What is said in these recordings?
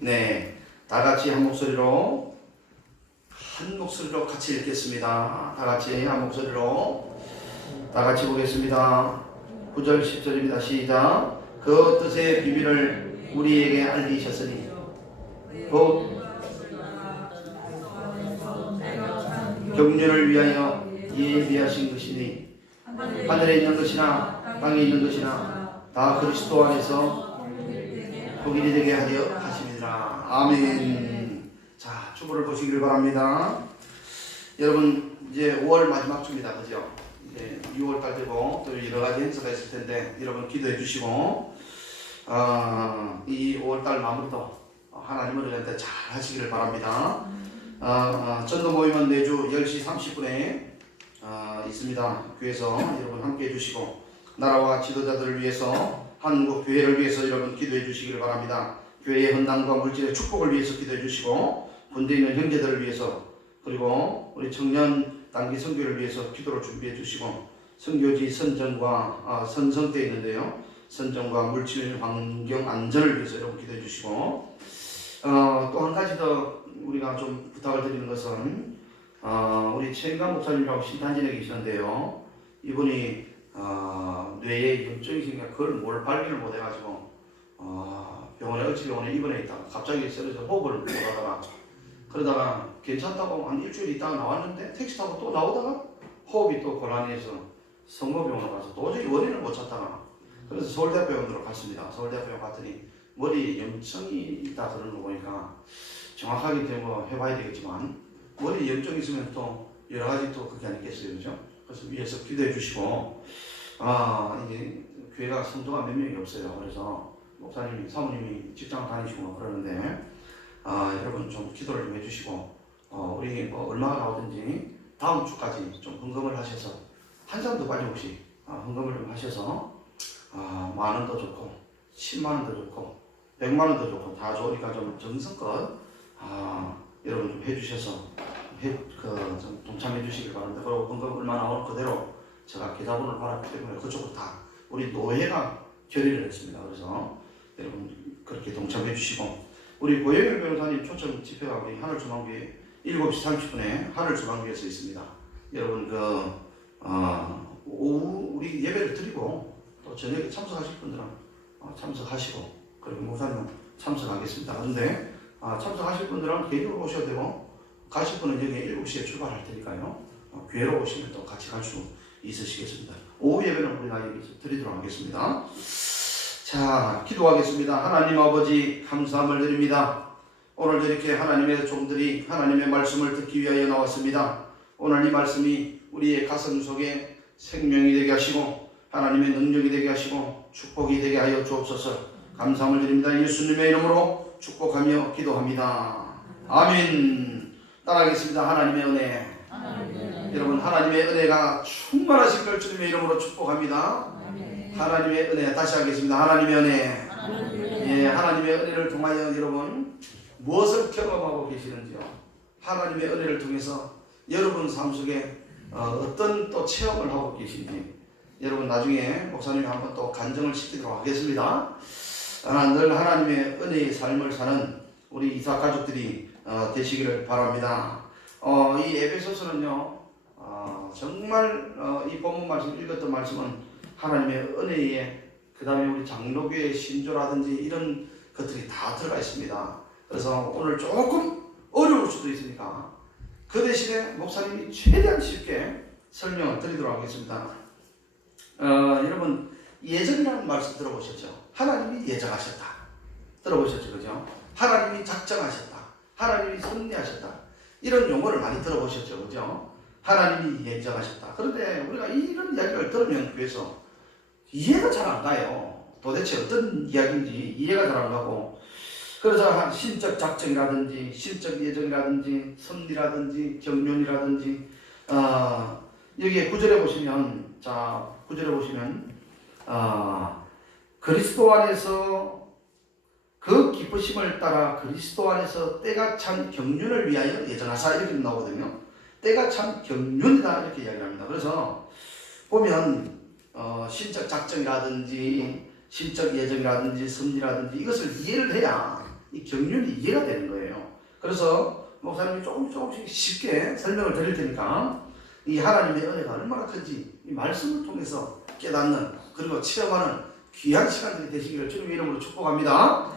네, 다 같이 한 목소리로 같이 읽겠습니다. 다 같이 한 목소리로 다 같이 보겠습니다. 9절 10절입니다. 시작. 그 뜻의 비밀을 우리에게 알리셨으니 곧 경륜을 위하여 예비하신 것이니 하늘에 있는 것이나 땅에 있는 것이나 다 그리스도 안에서 복일이 되게 하려 하심이니라. 아멘. 자, 주보를 보시기를 바랍니다. 여러분 이제 5월 마지막 주입니다. 그죠? 이제 6월달 되고 또 여러 가지 행사가 있을 텐데 여러분 기도해 주시고 이 5월달 마무리도 하나님을 우리한테 잘 하시기를 바랍니다. 전도 모임은 매주 10시 30분에 있습니다. 교회에서 여러분 함께 해주시고 나라와 지도자들을 위해서 한국 교회를 위해서 여러분 기도해 주시기를 바랍니다. 교회의 헌당과 물질의 축복을 위해서 기도해 주시고 군대에 있는 형제들을 위해서 그리고 우리 청년 단기 선교를 위해서 기도를 준비해 주시고 선교지 선정과 선성때 있는데요. 선정과 물질 환경 안전을 위해서 여러분 기도해 주시고 또 한 가지 더 우리가 좀 부탁을 드리는 것은 우리 최인강 목사님이라고 신탄진에 계시는데요. 이분이 뇌에 염증이 생겨 그걸 뭘 발견을 못 해가지고 의치병원에 입원해 있다가 갑자기 쓰러져 호흡을 못 하다가 그러다가 괜찮다고 한 일주일 있다가 나왔는데 택시 타고 또 나오다가 호흡이 또 곤란해서 성모병원에 가서 도저히 원인을 못 찾다가 그래서 서울대병원으로 갔습니다. 서울대병원 갔더니 머리에 염증이 있다 그러는 거 보니까 정확하게 해봐야 되겠지만 머리에 염증이 있으면 또 여러 가지 또 그게 아니겠어요, 그죠? 그래서 위에서 기도해 주시고 이제 교회가 성도가 몇 명이 없어요. 그래서 목사님이 사모님이 직장 다니시고 그러는데 여러분 좀 기도를 좀 해주시고 우리 뭐 얼마가 나오든지 다음 주까지 좀 헌금을 하셔서 한 사람도 빠짐없이 헌금을 좀 하셔서 만 원도 좋고 10만 원도 좋고 100만 원도 좋고 다 좋으니까 좀 정성껏 여러분 좀 해주셔서 좀 동참해 주시길 바랍니다. 그리고 헌금 얼마 나오는 그대로 제가 계좌번호를 받았기 때문에 그쪽으로 다 우리 노회가 결의를 했습니다. 그래서 여러분 그렇게 동참해 주시고 우리 고영일 변호사님 초청 집회가 우리 하늘소망교회 7시 30분에 하늘소망교회에서 있습니다. 여러분 오후 우리 예배를 드리고 또 저녁에 참석하실 분들은 참석하시고 그리고 목사님은 참석하겠습니다. 그런데 참석하실 분들은 개인으로 오셔도 되고 가실 분은 여기 7시에 출발할 테니까요. 교회로 오시면 또 같이 갈 수 있으시겠습니다. 오후 예배는 우리가 여기서 드리도록 하겠습니다. 자, 기도하겠습니다. 하나님 아버지 감사함을 드립니다. 오늘 이렇게 하나님의 종들이 하나님의 말씀을 듣기 위하여 나왔습니다. 오늘 이 말씀이 우리의 가슴 속에 생명이 되게 하시고 하나님의 능력이 되게 하시고 축복이 되게 하여 주옵소서. 감사함을 드립니다. 예수님의 이름으로 축복하며 기도합니다. 아멘. 따라하겠습니다. 하나님의 은혜. 여러분 하나님의 은혜가 충만하실 걸 주님의 이름으로 축복합니다. 하나님의 은혜 다시 하겠습니다. 하나님의 은혜. 예, 하나님의 은혜를 통하여 여러분 무엇을 경험하고 계시는지요. 하나님의 은혜를 통해서 여러분 삶 속에 어떤 또 체험을 하고 계신지 여러분 나중에 목사님이 한번 또 간증을 시키도록 하겠습니다. 늘 하나님의 은혜의 삶을 사는 우리 이삭 가족들이 되시기를 바랍니다. 이 에베소서는요 정말 이 본문 말씀 읽었던 말씀은 하나님의 은혜에 그 다음에 우리 장로교의 신조라든지 이런 것들이 다 들어가 있습니다. 그래서 오늘 조금 어려울 수도 있으니까 그 대신에 목사님이 최대한 쉽게 설명을 드리도록 하겠습니다. 여러분 예정이라는 말씀 들어보셨죠? 하나님이 예정하셨다. 들어보셨죠? 그죠? 하나님이 작정하셨다. 하나님이 섭리하셨다. 이런 용어를 많이 들어보셨죠? 그죠? 하나님이 예정하셨다. 그런데 우리가 이런 이야기를 들으면 교회에서 이해가 잘 안 가요. 도대체 어떤 이야기인지 이해가 잘 안 가고 그래서 신적 작정이라든지 신적 예정이라든지 섭리라든지 경륜이라든지 여기에 9절에 보시면 자 9절에 보시면 그리스도 안에서 그 기쁘심을 따라 그리스도 안에서 때가 참 경륜을 위하여 예정하사 이렇게 나오거든요. 때가 참 경륜이다 이렇게 이야기합니다. 그래서 보면 신적 작정이라든지 신적 예정이라든지 섭리라든지 이것을 이해를 해야 이 경륜이 이해가 되는 거예요. 그래서 목사님이 조금씩 쉽게 설명을 드릴 테니까 이 하나님의 은혜가 얼마나 큰지 이 말씀을 통해서 깨닫는 그리고 체험하는 귀한 시간들이 되시기를 주님의 이름으로 축복합니다.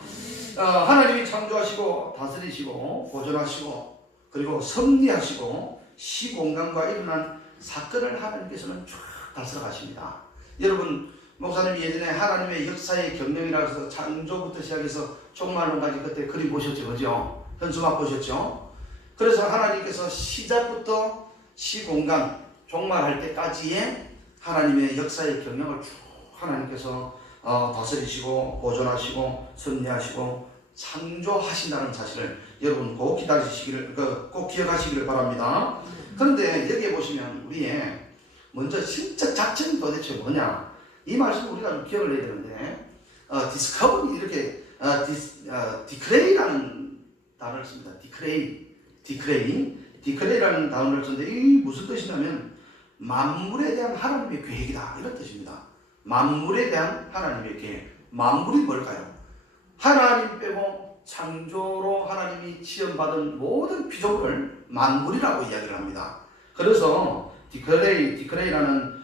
하나님이 창조하시고 다스리시고 보존하시고 그리고 섭리하시고 시공간과 일어난 사건을 하나님께서는 쭉 다스려 가십니다. 여러분 목사님이 예전에 하나님의 역사의 경영이라고 해서 창조부터 시작해서 종말론까지 그때 그림 보셨죠, 그죠? 현수막 보셨죠? 그래서 하나님께서 시작부터 시공간 종말할 때까지의 하나님의 역사의 경영을 쭉 하나님께서 다스리시고 보존하시고 섭리하시고 창조하신다는 사실을 여러분 꼭 기다리시기를 꼭 기억하시기를 바랍니다. 그런데 여기에 보시면 우리의 먼저 신적 작전이 도대체 뭐냐? 이 말씀을 우리가 좀 기억을 해야 되는데 디스커버리 이렇게 디크레이라는 단어를 씁니다. 디크레이라는 단어를 쓰는데 이 무슨 뜻이냐면 만물에 대한 하나님의 계획이다 이런 뜻입니다. 만물에 대한 하나님의 계획. 만물이 뭘까요? 하나님 빼고 창조로 하나님이 지원받은 모든 피조물을 만물이라고 이야기를 합니다. 그래서 디크레이라는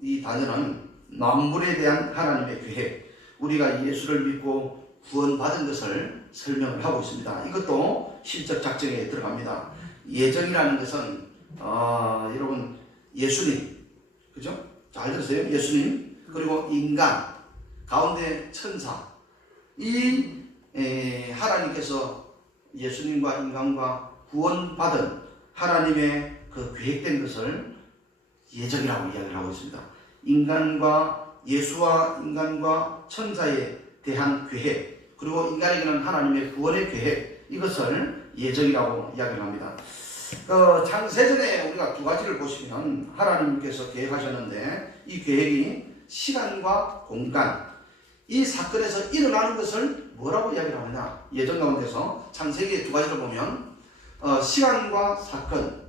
이 단어는 만물에 대한 하나님의 계획, 우리가 예수를 믿고 구원받은 것을 설명을 하고 있습니다. 이것도 신적 작정에 들어갑니다. 예정이라는 것은 여러분 예수님, 그죠? 잘 들으세요. 예수님 그리고 인간 가운데 천사 이 하나님께서 예수님과 인간과 구원받은 하나님의 그 계획된 것을 예정이라고 이야기를 하고 있습니다. 인간과 예수와 인간과 천사에 대한 계획 그리고 인간에게는 하나님의 구원의 계획 이것을 예정이라고 이야기를 합니다. 창세전에 우리가 두 가지를 보시면 하나님께서 계획하셨는데 이 계획이 시간과 공간 이 사건에서 일어나는 것을 뭐라고 이야기를 하느냐 예정 가운데서 창세기의 두 가지를 보면 시간과 사건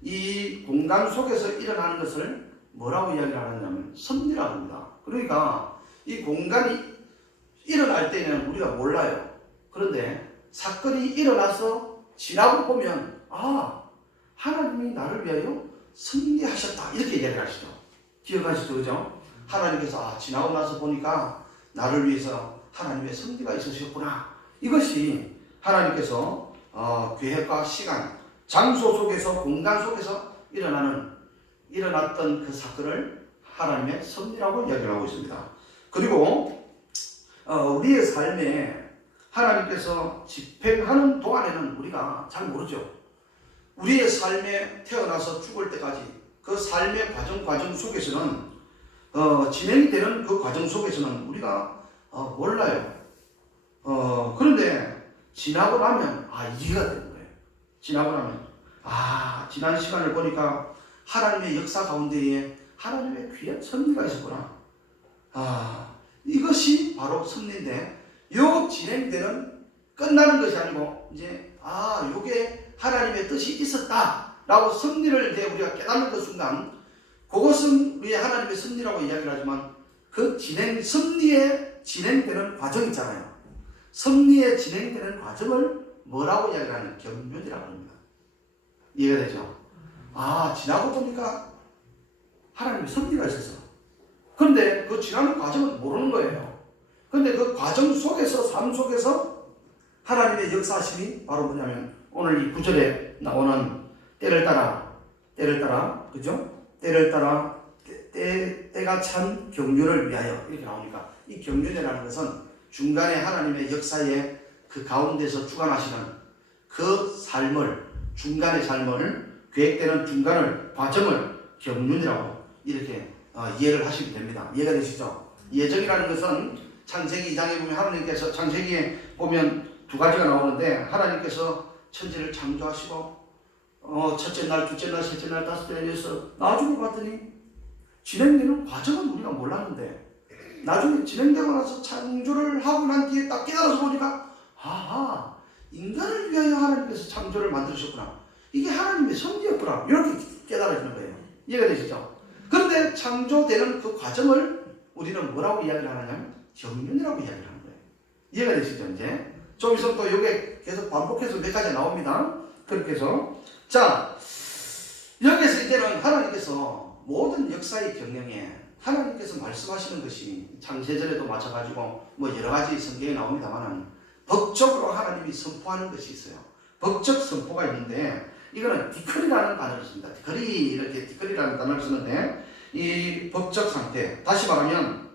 이 공간 속에서 일어나는 것을 뭐라고 이야기를 하느냐면 섭리라고 합니다. 그러니까 이 공간이 일어날 때는 우리가 몰라요. 그런데 사건이 일어나서 지나고 보면 하나님이 나를 위하여 섭리하셨다 이렇게 이야기를 하시죠. 기억하시죠? 그죠? 하나님께서 지나고 나서 보니까 나를 위해서 하나님의 섭리가 있으셨구나. 이것이 하나님께서 계획과 시간, 장소 속에서 공간 속에서 일어났던 그 사건을 하나님의 섭리라고 이야기를 하고 있습니다. 그리고 우리의 삶에 하나님께서 집행하는 동안에는 우리가 잘 모르죠. 우리의 삶에 태어나서 죽을 때까지 그 삶의 과정 속에서는 진행이 되는 그 과정 속에서는 우리가 몰라요. 그런데 지나고 나면 이해가 되는 거예요. 지나고 나면 지난 시간을 보니까 하나님의 역사 가운데에 하나님의 귀한 섭리가 있었구나. 이것이 바로 섭리인데 요 진행되는 끝나는 것이 아니고 이제 요게 하나님의 뜻이 있었다라고 섭리를 우리가 깨닫는 그 순간 그것은 우리 하나님의 섭리라고 이야기를 하지만 그 섭리에 진행되는 과정 있잖아요. 섭리에 진행되는 과정을 뭐라고 이야기를 하는 경륜이라고 합니다. 이해가 되죠? 지나고 보니까 하나님의 섭리가 있어서 그런데 그 지나는 과정은 모르는 거예요. 그런데 그 과정 속에서 삶 속에서 하나님의 역사심이 바로 뭐냐면 오늘 이 9절에 나오는 때를 따라 그죠? 때를 따라 때가 참 경륜을 위하여 이렇게 나오니까 이 경륜이라는 것은 중간에 하나님의 역사의 그 가운데서 주관하시는 그 삶을 중간의 삶을 계획되는 중간을 과정을 경륜이라고 이렇게 이해를 하시면 됩니다. 이해가 되시죠? 예정이라는 것은 창세기 2장에 보면 하나님께서 창세기에 보면 두 가지가 나오는데 하나님께서 천지를 창조하시고 첫째 날, 둘째 날, 셋째 날, 다섯째 날, 여섯 나중에 봤더니 진행되는 과정은 우리가 몰랐는데 나중에 진행되고 나서 창조를 하고 난 뒤에 딱 깨달아서 보니까 인간을 위하여 하나님께서 창조를 만드셨구나. 이게 하나님의 섭리였구나. 이렇게 깨달아지는 거예요. 이해가 되시죠? 그런데 창조되는 그 과정을 우리는 뭐라고 이야기를 하느냐면 경륜이라고 이야기를 하는 거예요. 이해가 되시죠? 이제 좀 있으면 또 이게 계속 반복해서 몇 가지 나옵니다. 그렇게 해서 자 여기서 이제는 하나님께서 모든 역사의 경영에 하나님께서 말씀하시는 것이 창세전에도 마찬가지고 뭐 여러 가지 성경에 나옵니다만 법적으로 하나님이 선포하는 것이 있어요. 법적 선포가 있는데 이거는 디크리라는 단어를 씁니다. 디크리라는 단어를 쓰는데 이 법적 상태, 다시 말하면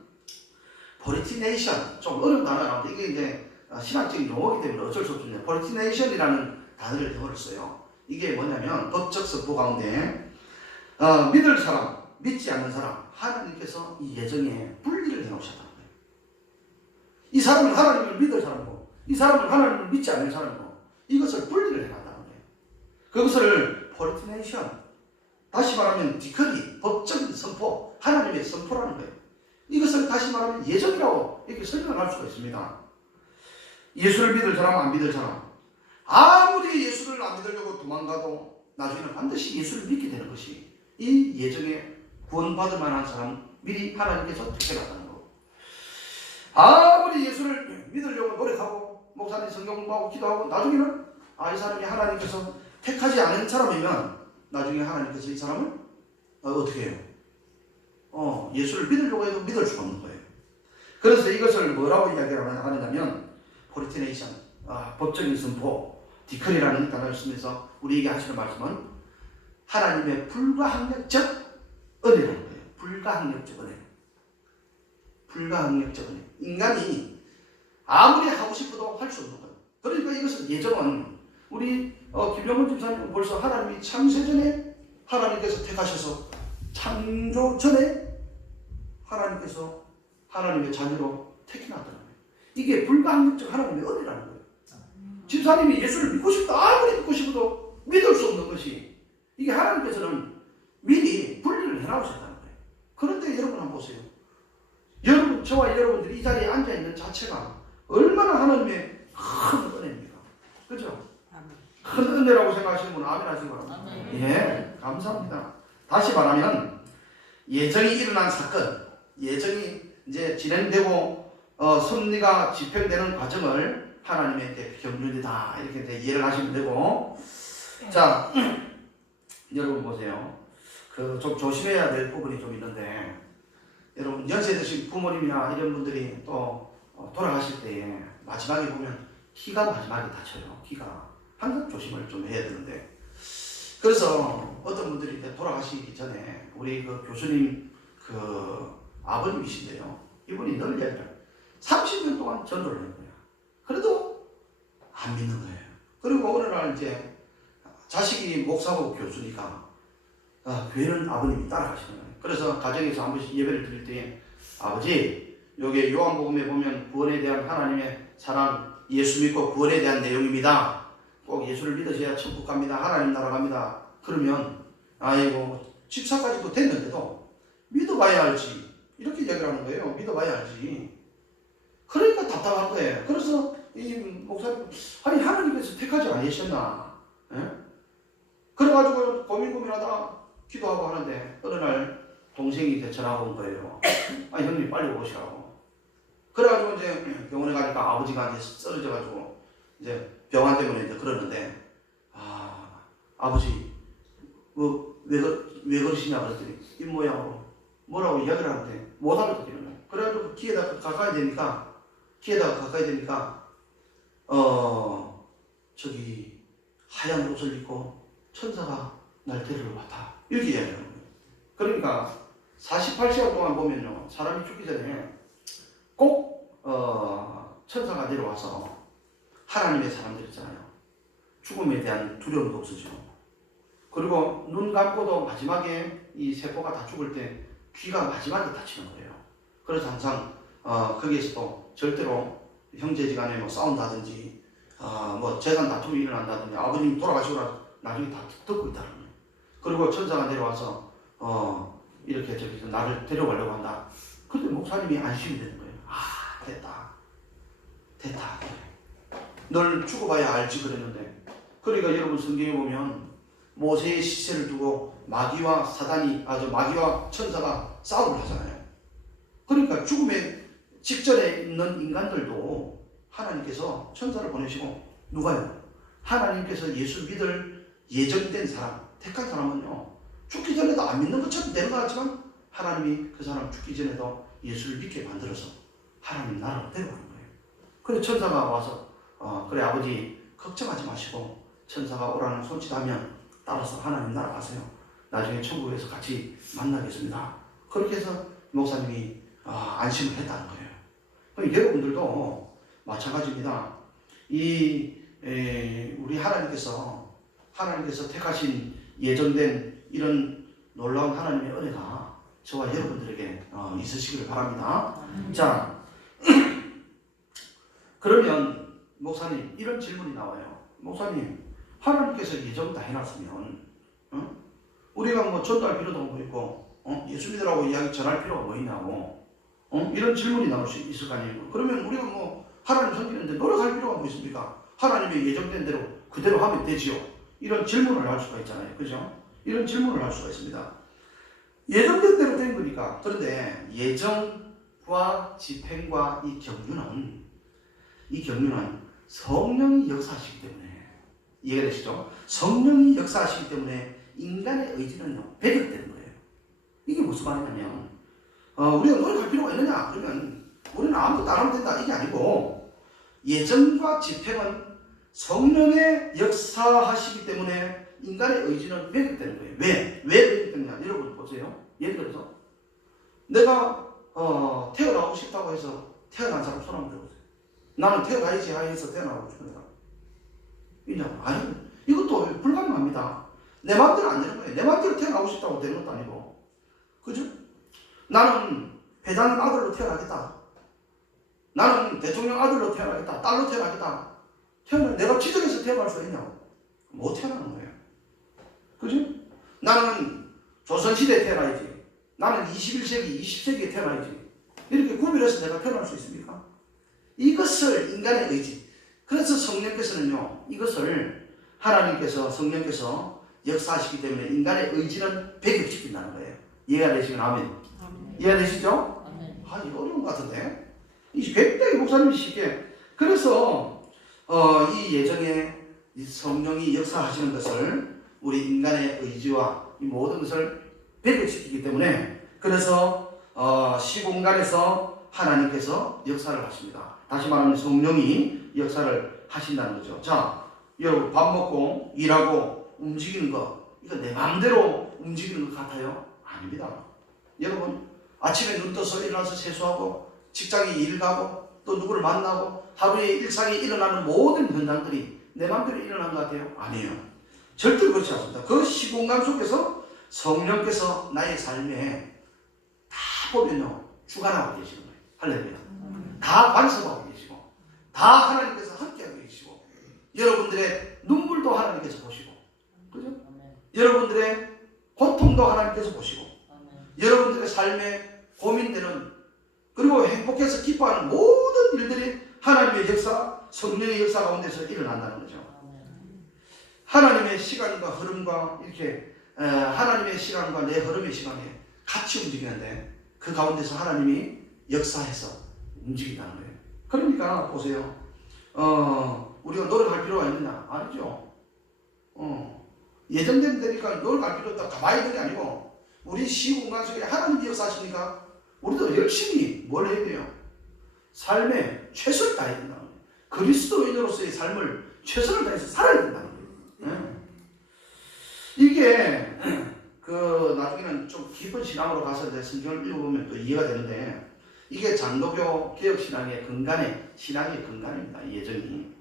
포리티네이션, 좀 어려운 단어가 나오는데 이게 이제 신학적인 용어이기 때문에 어쩔 수 없습니다. 포리티네이션이라는 단어를 영어로 써요. 이게 뭐냐면 법적 선포 가운데 믿을 사람, 믿지 않는 사람, 하나님께서 이 예정에 분리를 해놓으셨다는 거예요. 이 사람은 하나님을 믿을 사람이고 이 사람은 하나님을 믿지 않는 사람이고 이것을 분리를 해놨다는 거예요. 그것을 포리티네이션, 다시 말하면 디크리, 법적인 선포, 하나님의 선포라는 거예요. 이것을 다시 말하면 예정이라고 이렇게 설명을 할 수가 있습니다. 예수를 믿을 사람, 안 믿을 사람, 아무리 예수를 안 믿으려고 도망가도 나중에는 반드시 예수를 믿게 되는 것이 이 예정에 구원받을 만한 사람 미리 하나님께서 택해놨다는 거고, 아무리 예수를 믿으려고 노력하고 목사님 성경 공부하고 기도하고 나중에는 이 사람이 하나님께서 택하지 않은 사람이면 나중에 하나님께서 이 사람을 어떻게 해요? 예수를 믿으려고 해도 믿을 수가 없는 거예요. 그래서 이것을 뭐라고 이야기를 하느냐면 포리티네이션, 법적인 선포, 디크리라는 단어를 쓰면서 우리에게 하시는 말씀은 하나님의 불가항력적 은혜라는 거예요. 불가항력적 은혜. 불가항력적 은혜. 인간이 아무리 하고 싶어도 할 수 없는 거예요. 그러니까 이것은 예정은 우리 김영훈 집사님은 벌써 하나님이 창세전에 하나님께서 택하셔서 창조 전에 하나님께서 하나님의 자녀로 택해놨다는 거예요. 이게 불가항력적 하나님의 은혜라는 거예요. 집사님이 예수를 믿고 싶다 아무리 믿고 싶어도 믿을 수 없는 것이 이게 하나님께서는 미리 분리를 해놓으셨다는 거예요. 그런데 여러분 한번 보세요. 여러분, 저와 여러분들이 이 자리에 앉아있는 자체가 얼마나 하나님의 큰 은혜입니까? 그죠? 큰 은혜라고 생각하시는 분은 아멘 하시기 바랍니다. 예, 감사합니다. 다시 말하면 예정이 일어난 사건, 예정이 이제 진행되고 섭리가 집행되는 과정을 하나님의 경륜이다 이렇게 이제 이해를 하시면 되고, 자 여러분 보세요. 좀 조심해야 될 부분이 좀 있는데, 여러분 연세 드신 부모님이나 이런 분들이 또 돌아가실 때에 마지막에 보면 키가 마지막에 다쳐요. 키가 항상 조심을 좀 해야 되는데, 그래서 어떤 분들이 돌아가시기 전에 우리 그 교수님 아버님이신데요. 이분이 늘 이야기를 30년 동안 전도를 한 거예요. 그래도 안 믿는 거예요. 그리고 어느 날 이제 자식이 목사고 교수니까 교회는 아버님이 따라가시는 거예요. 그래서 가정에서 한 번씩 예배를 드릴 때 아버지, 여기 요한복음에 보면 구원에 대한 하나님의 사랑, 예수 믿고 구원에 대한 내용입니다. 꼭 예수를 믿으셔야 천국 갑니다. 하나님 나라 갑니다. 그러면 아이고 집사까지도 됐는데도 믿어봐야 알지 이렇게 얘기를 하는 거예요. 믿어봐야 알지. 그러니까 답답한 거예요. 그래서 이 목사님, 아니 하나님께서 택하지 않으셨나? 예? 그래가지고 고민하다가 기도하고 하는데 어느 날 동생이 전화가 온 거예요. 형님 빨리 오시라고. 그래가지고 이제 병원에 가니까 아버지가 이제 쓰러져가지고 이제 병환 때문에 이제 그러는데, 아버지 왜 그러시냐 그랬더니 이 모양으로 뭐라고 이야기를 하는데 못 알아듣겠는 거예요. 그래가지고 귀에다가 가까이 되니까 저기 하얀 옷을 입고 천사가 날 데리러 왔다 이렇게 이야기하는 거예요. 그러니까 48시간 동안 보면요, 사람이 죽기 전에 꼭 천사가 내려와서 하나님의 사람들 있잖아요. 죽음에 대한 두려움도 없으죠. 그리고 눈 감고도 마지막에 이 세포가 다 죽을 때 귀가 마지막에 닫히는 거예요. 그래서 항상 거기에서도 절대로 형제지간에 뭐 싸운다든지 뭐 재산 다툼이 일어난다든지 아버님 돌아가시고 나중에 다 듣고 있다는 거예요. 그리고 천사가 내려와서 이렇게 저기서 나를 데려가려고 한다. 그런데 목사님이 안심이 되는 거예요. 됐다. 널 죽어봐야 알지 그랬는데. 그러니까 여러분 성경에 보면 모세의 시체를 두고 마귀와 천사가 싸움을 하잖아요. 그러니까 죽음의 직전에 있는 인간들도 하나님께서 천사를 보내시고 누가요? 하나님께서 예수 믿을 예정된 사람, 택한 사람은요 죽기 전에도 안 믿는 것처럼 되는 것 같지만 하나님이 그 사람 죽기 전에도 예수를 믿게 만들어서 하나님 나라로 데려가는 거예요. 그래 천사가 와서 그래 아버지 걱정하지 마시고 천사가 오라는 손짓하면 따라서 하나님 나라 가세요. 나중에 천국에서 같이 만나겠습니다. 그렇게 해서 목사님이 안심을 했다는 거예요. 그럼 여러분들도 마찬가지입니다. 우리 하나님께서 택하신 예정된 이런 놀라운 하나님의 은혜가 저와 여러분들에게 있으시기를 바랍니다. 자, 그러면 목사님 이런 질문이 나와요. 목사님 하나님께서 예정 다 해놨으면 우리가 뭐 전도할 필요도 뭐 있고 예수 믿으라고 이야기 전할 필요가 뭐 있냐고 이런 질문이 나올 수 있을 거 아니에요. 그러면 우리가 뭐 하나님 섬기는데 노력할 필요가 뭐 있습니까? 하나님의 예정된 대로 그대로 하면 되지요. 이런 질문을 할 수가 있잖아요. 그죠? 이런 질문을 할 수가 있습니다. 예정된 대로 된 거니까. 그런데 예정과 집행과 이 경륜은 성령이 역사하시기 때문에 이해가 되시죠? 성령이 역사하시기 때문에 인간의 의지는 배격되는 거예요. 이게 무슨 말이냐면 우리가 노력할 필요가 있느냐? 그러면 우리는 아무것도 안 하면 된다. 이게 아니고 예정과 집행은 성령의 역사하시기 때문에 인간의 의지는 배격되는 거예요. 왜 배격되느냐? 여러분 보세요. 예를 들어서 내가 태어나고 싶다고 해서 태어난 사람 손 한번 들어보세요. 나는 태어나야지 해서 태어나고 싶은 사람 있냐? 아니, 이것도 불가능합니다. 내 마음대로 안 되는 거예요. 내 마음대로 태어나고 싶다고 되는 것도 아니고, 그죠? 나는 회장 아들로 태어나겠다. 나는 대통령 아들로 태어나겠다. 딸로 태어나겠다. 내가 지정해서 태어날 수 있냐고? 못 태어나는 거예요. 그죠? 나는 조선시대에 태어나야지. 나는 21세기, 20세기에 태어나야지. 이렇게 구별해서 내가 태어날 수 있습니까? 이것을 인간의 의지. 그래서 성령께서는요, 이것을 성령께서 역사하시기 때문에 인간의 의지는 배격시킨다는 거예요. 이해가 되시면 아멘. 이해가 되시죠? 이거 어려운 것 같은데. 이 굉장히 목사님이 쉽게. 그래서 이 예정에 이 성령이 역사하시는 것을 우리 인간의 의지와 이 모든 것을 배격시키기 때문에 그래서 시공간에서 하나님께서 역사를 하십니다. 다시 말하면 성령이 역사를 하신다는 거죠. 자, 여러분 밥 먹고 일하고 움직이는 거 이거 내 마음대로 움직이는 것 같아요? 아닙니다. 여러분 아침에 눈 떠서 일어나서 세수하고 직장에 일 가고 또 누구를 만나고 하루에 일상에 일어나는 모든 현상들이 내 마음대로 일어나는 것 같아요? 아니에요. 절대 그렇지 않습니다. 그 시공간 속에서 성령께서 나의 삶에 다 보면요 주관하고 계시는 거예요. 할렐루야. 다 관섭하고 계시고 다 하나님께서 함께하고 계시고 여러분들의 눈물도 하나님께서 보시고 그죠? 여러분들의 고통도 하나님께서 보시고 여러분들의 삶에 고민되는 그리고 행복해서 기뻐하는 모든 일들이 하나님의 역사, 성령의 역사 가운데서 일어난다는 거죠. 하나님의 시간과 흐름과 이렇게 하나님의 시간과 내 흐름의 시간에 같이 움직이는데 그 가운데서 하나님이 역사해서 움직인다는 거예요. 그러니까 보세요. 우리가 노력할 필요가 있느냐? 아니죠. 예정된 데니까 노력할 필요 없다. 가만히 있는 게 아니고 우리 시공간 속에 하나님이 역사하시니까 우리도 열심히 뭘 해야 돼요? 삶에 최선을 다해야 된다는 거예요. 그리스도인으로서의 삶을 최선을 다해서 살아야 된다는 거예요. 이게 나중에는 좀 깊은 신앙으로 가서 이제 성경을 읽어보면 또 이해가 되는데 이게 장로교 개혁신앙의 근간의 신앙의 근간입니다. 이 예정이.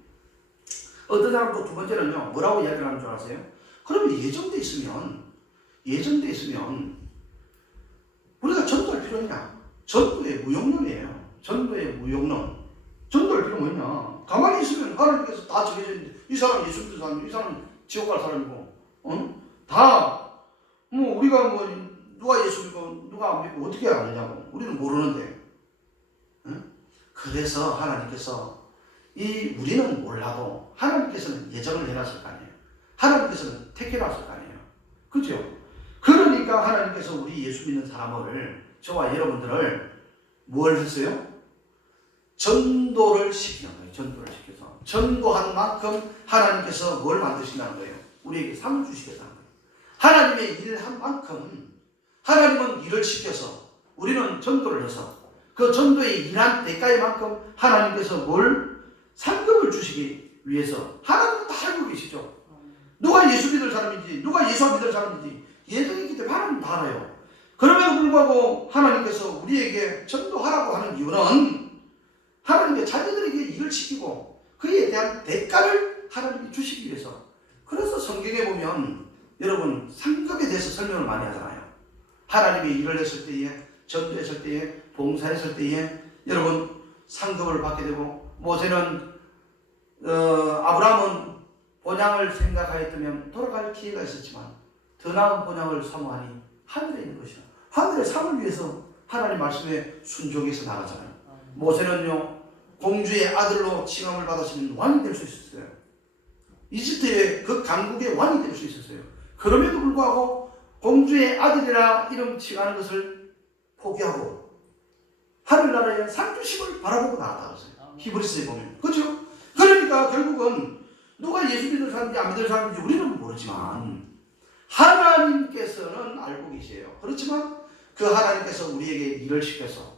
어떤 사람도 두 번째는요 뭐라고 이야기를 하는 줄 아세요? 그러면 예정돼 있으면 우리가 전도할 필요 있냐? 전도의 무용론이에요. 전도의 무용론. 전도할 필요 뭐 있냐? 가만히 있으면 하나님께서 다 정해져 있는데 이 사람 예수 믿는 사람, 이 사람 지옥 갈 사람이고 다 우리가 누가 예수 믿고 누가 안 믿고 어떻게 아느냐고 우리는 모르는데 그래서 하나님께서 우리는 몰라도 하나님께서는 예정을 해놨을 거 아니에요. 하나님께서는 택해놨을 거 아니에요. 그죠? 그러니까 하나님께서 우리 예수 믿는 사람을 저와 여러분들을 뭘 했어요? 전도를 시키는 거예요. 전도를 시켜서 전도한 만큼 하나님께서 뭘 만드신다는 거예요? 우리에게 상을 주시겠다는 거예요. 하나님의 일을 한 만큼 하나님은 일을 시켜서 우리는 전도를 해서 그 전도의 일한 대가의 만큼 하나님께서 뭘 상급을 주시기 위해서 하나님은 다 알고 계시죠. 누가 예수 믿을 사람인지 누가 예수 안 믿을 사람인지 예정했기 때문에 하나님 다 알아요. 그럼에도 불구하고 하나님께서 우리에게 전도하라고 하는 이유는 하나님의 자녀들에게 일을 시키고 그에 대한 대가를 하나님이 주시기 위해서. 그래서 성경에 보면 여러분 상급에 대해서 설명을 많이 하잖아요. 하나님이 일을 했을 때에, 전도했을 때에, 봉사했을 때에 여러분 상급을 받게 되고, 모세는 아브라함은 본향을 생각하였다면 돌아갈 기회가 있었지만 더 나은 본향을 사모하니 하늘에 있는 것이라. 하늘의 삶을 위해서 하나님 말씀에 순종해서 나가잖아요. 모세는요 공주의 아들로 칭함을 받았으면 왕이 될 수 있었어요. 이집트의 그 강국의 왕이 될 수 있었어요. 그럼에도 불구하고 공주의 아들이라 이름 칭하는 것을 포기하고 하늘나라의 상주심을 바라보고 나왔다 그랬어요. 히브리서에 보면. 그렇죠? 그러니까 결국은 누가 예수 믿는 사람인지 안 믿는 사람인지 우리는 모르지만 하나님께서는 알고 계세요. 그렇지만 그 하나님께서 우리에게 일을 시켜서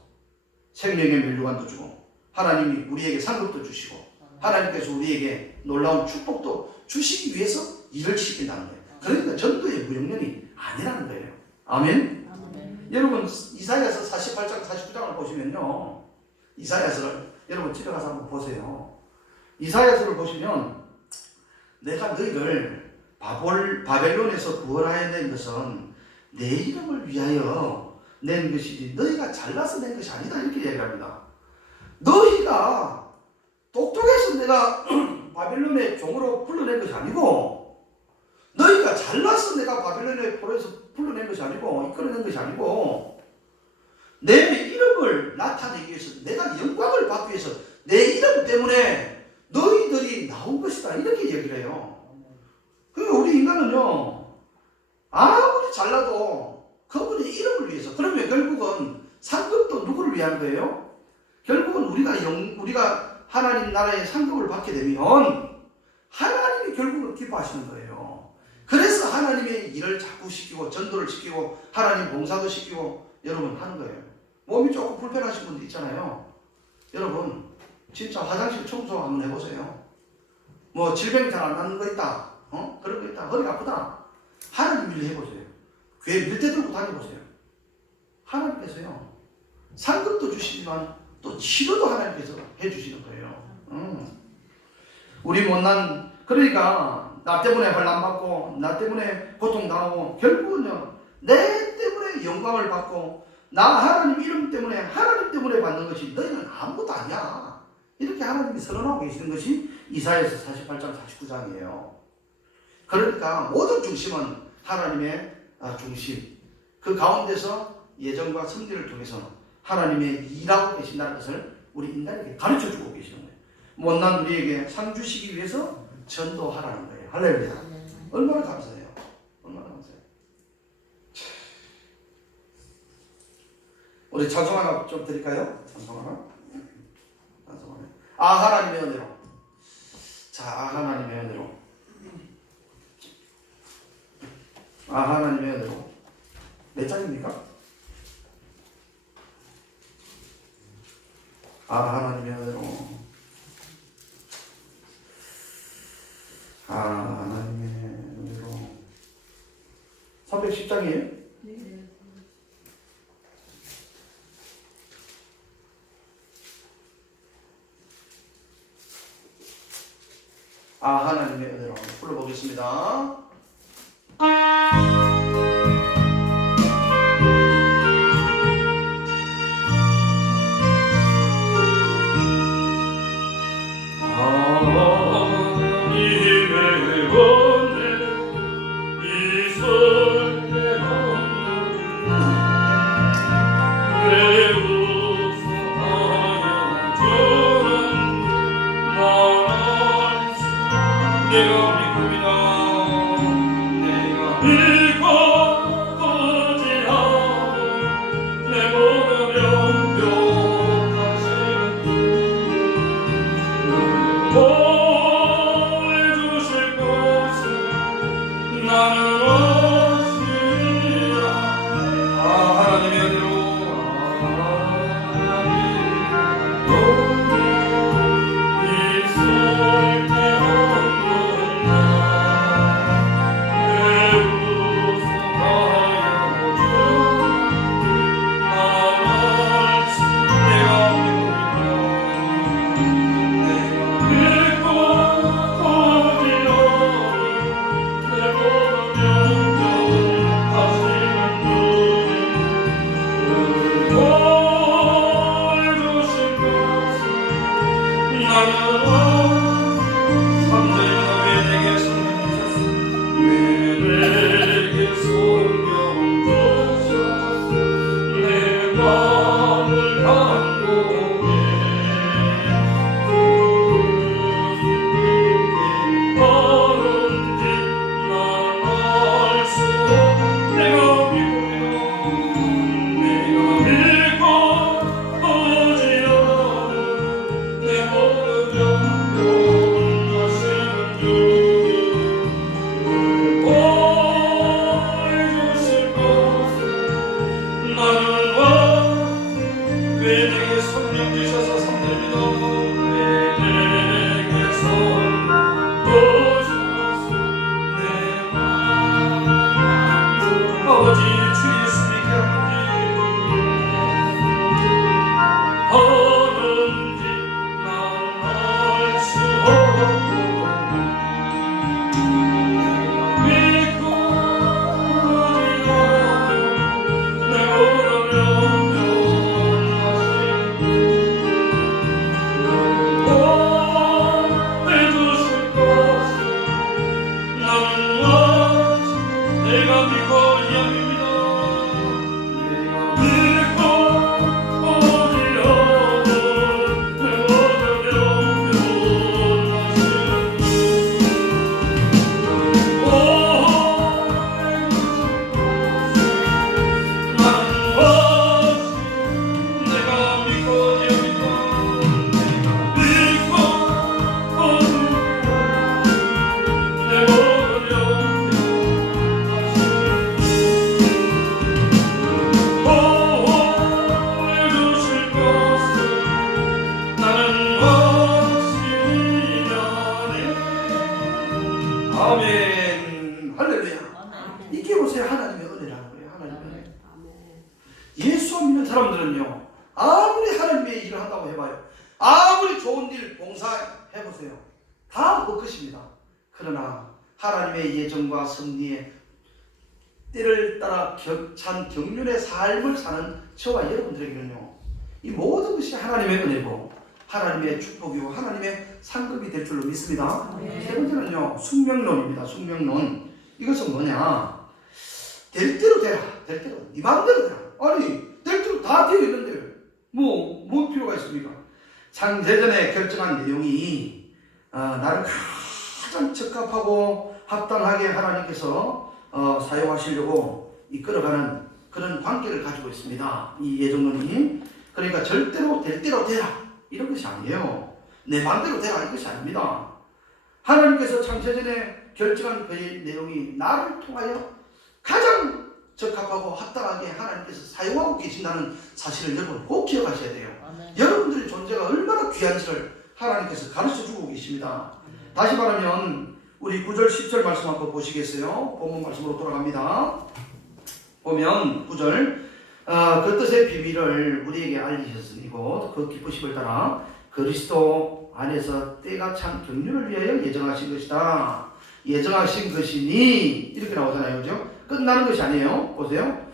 생명의 면류관도 주고 하나님이 우리에게 상급도 주시고 하나님께서 우리에게 놀라운 축복도 주시기 위해서 일을 시킨다는 거예요. 그러니까 전도의 무용론이 아니라는 거예요. 아멘? 아멘. 여러분 이사야서 48장 49장을 보시면요, 이사야서를 여러분 집에 가서 한번 보세요. 이사야서를 보시면 내가 너희를 바벨론에서 구원하여 낸 것은 내 이름을 위하여 낸 것이지 너희가 잘나서 낸 것이 아니다 이렇게 얘기합니다. 너희가 똑똑해서 내가 바벨론의 종으로 불러낸 것이 아니고 너희가 잘나서 내가 바벨론의 포로에서 불러낸 것이 아니고 이끌어낸 것이 아니고 내 이름을 나타내기 위해서 내가 영광을 받기 위해서 내 이름 때문에 너희들이 나온 것이다 이렇게 얘기를 해요. 그러니까 우리 인간은요 아무리 잘나도 그분의 이름을 위해서. 그러면 결국은 상급도 누구를 위한 거예요? 결국은 우리가 하나님 나라의 상급을 받게 되면 하나님이 결국은 기뻐하시는 거예요. 그래서 하나님의 일을 자꾸 시키고 전도를 시키고 하나님 봉사도 시키고 여러분 하는 거예요. 몸이 조금 불편하신 분도 있잖아요. 여러분 진짜 화장실 청소 한번 해보세요. 뭐 질병이 잘 안 낫는 거 있다, 그런 거 있다, 허리가 아프다, 하나님 일 해보세요. 교회 밀대 들고 다녀보세요. 하나님께서요 상급도 주시지만 또 치료도 하나님께서 해주시는 거예요. 우리 못난, 그러니까 나 때문에 환난받고 나 때문에 고통당하고 결국은요 내 때문에 영광을 받고 나 하나님 이름 때문에 하나님 때문에 받는 것이 너희는 아무것도 아니야 이렇게 하나님이 선언하고 계시는 것이 이사야서 48장 49장이에요. 그러니까 모든 중심은 하나님의 중심, 그 가운데서 예정과 섭리를 통해서 하나님의 일하고 계신다는 것을 우리 인간에게 가르쳐주고 계시는 거예요. 못난 우리에게 상 주시기 위해서 전도하라는 거예요. 할렐루야. 얼마나 감사해요. 얼마나 감사해요. 우리 찬송 하나 좀 드릴까요? 찬송 하나. 하나님의 은혜로. 자, 하나님의 은혜로. 하나님의 은혜로. 몇 장입니까? 하나님의 은혜로. 하나님의 은혜로. 310장이에요? 네. 하나님의 은혜로 불러보겠습니다. 아멘. 할렐루야. 아멘. 이게 보세요. 하나님의 은혜라는 거예요. 하나님의 은혜. 아멘. 예수 믿는 사람들은요, 아무리 하나님의 일을 한다고 해봐요, 아무리 좋은 일 봉사해보세요, 다 헛것입니다. 그러나 하나님의 예정과 섭리에 때를 따라 격찬 경륜의 삶을 사는 저와 여러분들에게는요, 이 모든 것이 하나님의 은혜고 하나님의 축복이고 하나님의 상급이 될 줄로 믿습니다. 네. 세 번째는요, 숙명론입니다. 숙명론. 이것은 뭐냐? 될 대로 되라. 될 대로. 네 마음대로 되라. 아니, 될 대로 다 되어 있는데 뭐 필요가 있습니까? 창세전에 결정한 내용이 나를 가장 적합하고 합당하게 하나님께서 사용하시려고 이끌어가는 그런 관계를 가지고 있습니다. 이 예정론이. 그러니까 절대로 될 대로 되라 이런 것이 아니에요. 내 마음대로 되라 이것이 아닙니다. 하나님께서 창세전에 결정한 그의 내용이 나를 통하여 가장 적합하고 합당하게 하나님께서 사용하고 계신다는 사실을 여러분 꼭 기억하셔야 돼요. 아멘. 여러분들의 존재가 얼마나 귀한지를 하나님께서 가르쳐주고 계십니다. 다시 말하면 우리 9절 10절 말씀 한번 보시겠어요? 본문 말씀으로 돌아갑니다. 보면 9절 그 뜻의 비밀을 우리에게 알리셨으니고 그 기쁘심을 따라 그리스도 안에서 때가 참 경륜을 위하여 예정하신 것이다. 예정하신 것이니 이렇게 나오잖아요. 그죠? 끝나는 것이 아니에요. 보세요.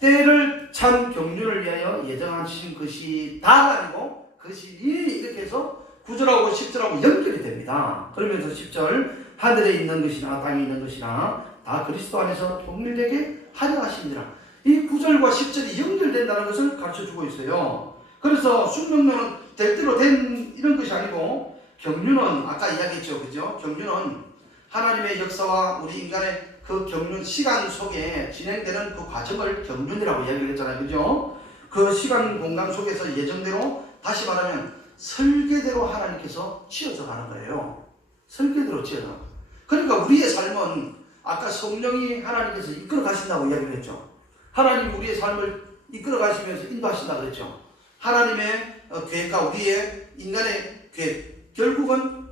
때를 참 경륜을 위하여 예정하신 것이다 아니고 것이니 이렇게 해서 9절하고 10절하고 연결이 됩니다. 그러면서 10절 하늘에 있는 것이나 땅에 있는 것이나 다 그리스도 안에서 통일되게 하려 하시니라. 이 9절과 10절이 연결된다는 것을 가르쳐주고 있어요. 그래서 숙명론은 될 대로 된 이런 것이 아니고 경륜은 아까 이야기했죠. 그죠? 경륜은 하나님의 역사와 우리 인간의 그 경륜 시간 속에 진행되는 그 과정을 경륜이라고 이야기를 했잖아요. 그죠? 그 시간 공간 속에서 예정대로 다시 말하면 설계대로 하나님께서 지어져 가는 거예요. 설계대로 지어져 가는 거예요. 그러니까 우리의 삶은 아까 성령이 하나님께서 이끌어 가신다고 이야기를 했죠. 하나님이 우리의 삶을 이끌어 가시면서 인도하신다고 그랬죠. 하나님의 계획과 우리의 인간의 계획, 결국은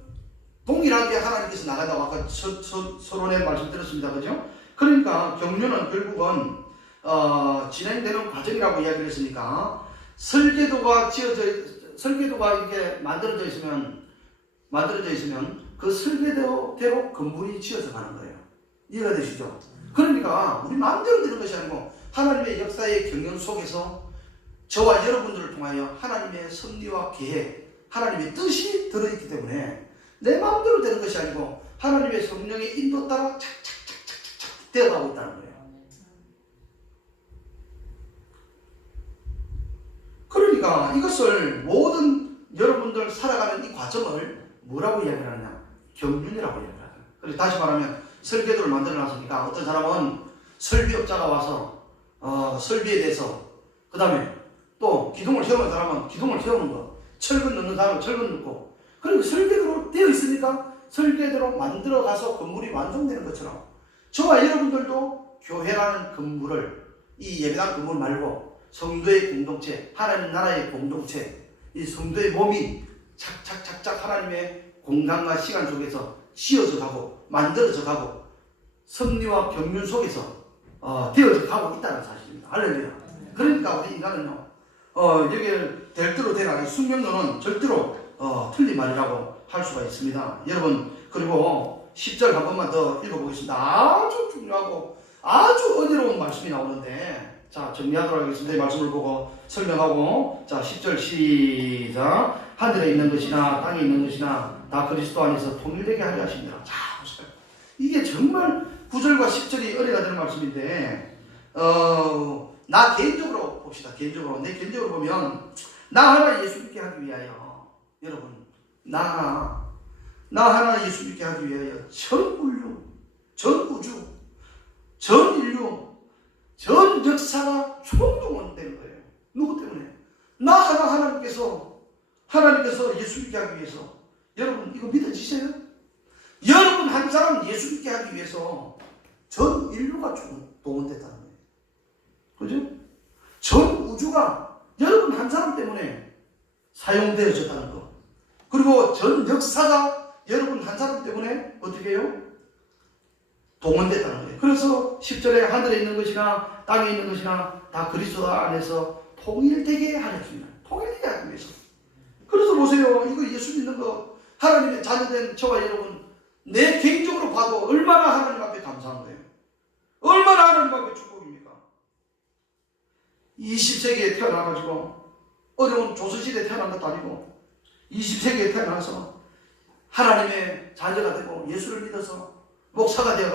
동일하게 하나님께서 나간다고 아까 서론에 말씀드렸습니다. 그죠? 그러니까 경륜은 결국은 진행되는 과정이라고 이야기를 했으니까 설계도가 이렇게 만들어져 있으면 그 설계대로 건물이 지어져 가는 거예요. 이해가 되시죠? 그러니까 우리 마음대로 되는 것이 아니고 하나님의 역사의 경륜 속에서 저와 여러분들을 통하여 하나님의 섭리와 계획, 하나님의 뜻이 들어있기 때문에 내 마음대로 되는 것이 아니고 하나님의 성령의 인도 따라 착착착착착 되어가고 있다는 거예요. 그러니까 이것을 모든 여러분들 살아가는 이 과정을 뭐라고 이야기하느냐? 경륜이라고 이야기하잖아요. 그래서 다시 말하면 설계도를 만들어 놨으니까 어떤 사람은 설비업자가 와서 설비에 대해서 그 다음에 또 기둥을 세우는 사람은 기둥을 세우는 거, 철근 넣는 사람은 철근 넣고, 그리고 설계도로 되어 있으니까 설계도로 만들어 가서 건물이 완성되는 것처럼 저와 여러분들도 교회라는 건물을, 이 예배당 건물 말고 성도의 공동체, 하나님 나라의 공동체, 이 성도의 몸이 착착착착 하나님의 공간과 시간 속에서 지어져 가고 만들어져 가고 섭리와 경륜 속에서 되어져 가고 있다는 사실입니다. 할렐루야. 그러니까 우리 인간은요, 여기에 될 대로 되라. 숙명론은 절대로 틀린 말이라고 할 수가 있습니다. 여러분, 그리고 10절 한 번만 더 읽어보겠습니다. 아주 중요하고 아주 어지러운 말씀이 나오는데, 자, 정리하도록 하겠습니다. 이 말씀을 보고 설명하고, 자, 10절 시작. 하늘에 있는 것이나 땅에 있는 것이나 다 그리스도 안에서 통일되게 하려 하십니다. 자, 보세요. 이게 정말 9절과 10절이 은혜가 되는 말씀인데, 나 개인적으로 봅시다. 내 개인적으로 보면 나 하나 예수 믿게 하기 위하여, 여러분, 나 하나 예수 믿게 하기 위하여 전 인류, 전 우주, 전 인류, 전 역사가 총동원되는 거예요. 누구 때문에? 나 하나 하나님께서 예수 믿게 하기 위해서. 여러분, 이거 믿어지세요? 여러분 한 사람 예수 믿게 하기 위해서 전 인류가 동원됐다는 거예요. 그죠? 전 우주가 여러분 한 사람 때문에 사용되어졌다는 거. 그리고 전 역사가 여러분 한 사람 때문에 어떻게 해요? 동원됐다는 거예요. 그래서 10절에 하늘에 있는 것이나 땅에 있는 것이나 다 그리스도 안에서 통일되게 하셨습니다. 통일되게 하기 위해서. 그래서 보세요. 이거 예수 믿는 거 하나님의 자녀된 저와 여러분 내 개인적으로 봐도 얼마나 하나님 앞에 감사한 거예요. 얼마나 하나님 앞에 축복입니까? 20세기에 태어나가지고 어려운 조선시대에 태어난 것도 아니고 20세기에 태어나서 하나님의 자녀가 되고 예수를 믿어서 목사가 되어가지고